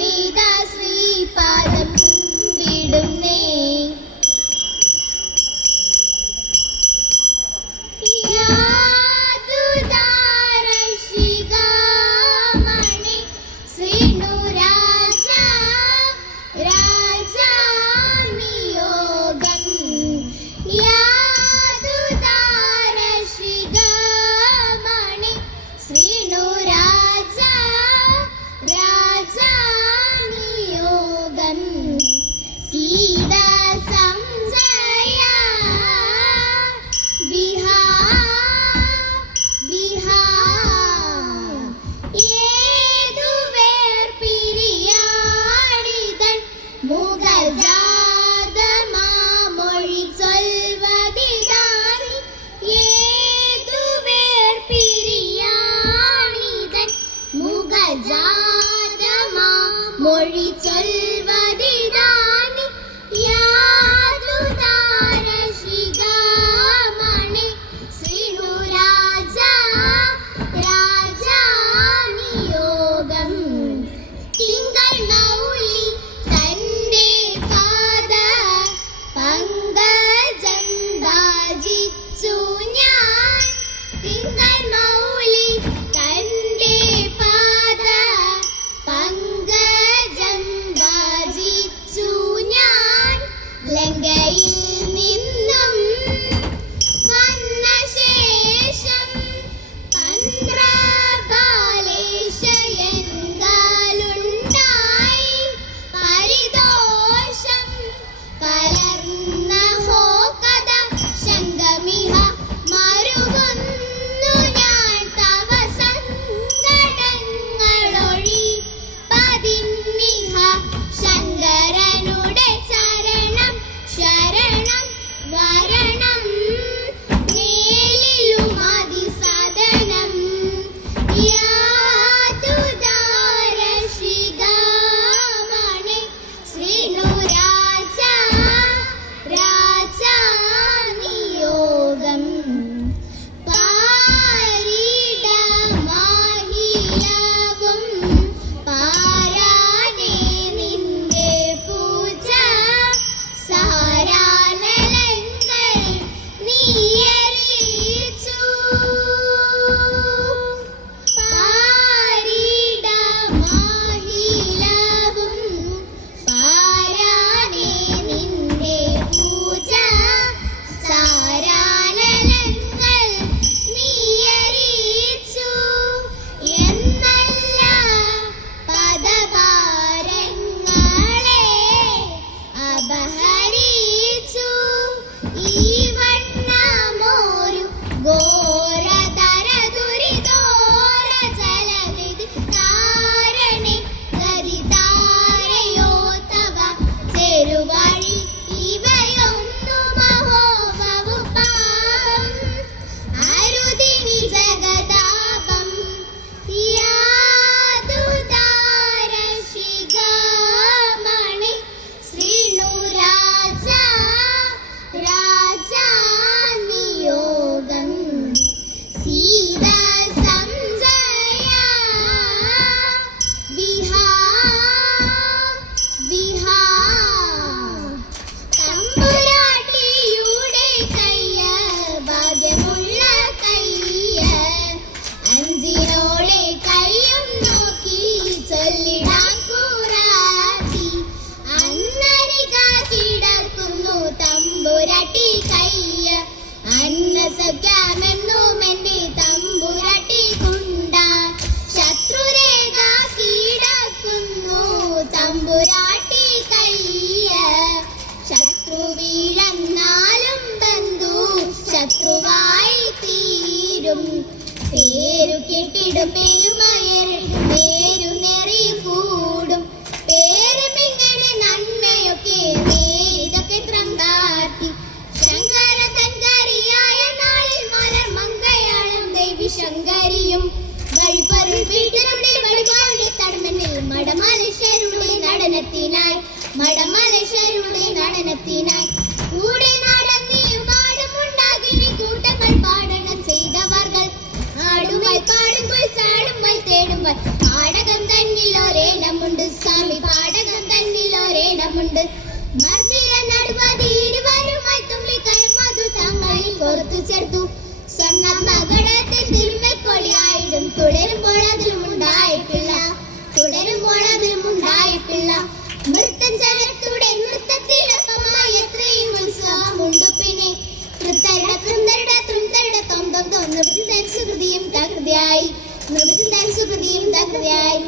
Merida. പേരു കെട്ടിടും പെരുമയരും പേരു നിറയി കൂടും. പേര് പിങ്ങനെ നന്മയൊക്കെ വേരിതൊക്കെ ശങ്കര തൻകാരിയായ നാളിൽ മലർ മങ്കയാളും ദേവി ശങ്കരിയും. വഴിപ്പരുൾ വീട്ടിലുടെ വഴിപാളുടെ തടമനിൽ മടമനുഷ്യരുടെ നടനത്തിനായി. മടമനുഷ്യരുടെ നടനത്തിനായി നന്ദിയായി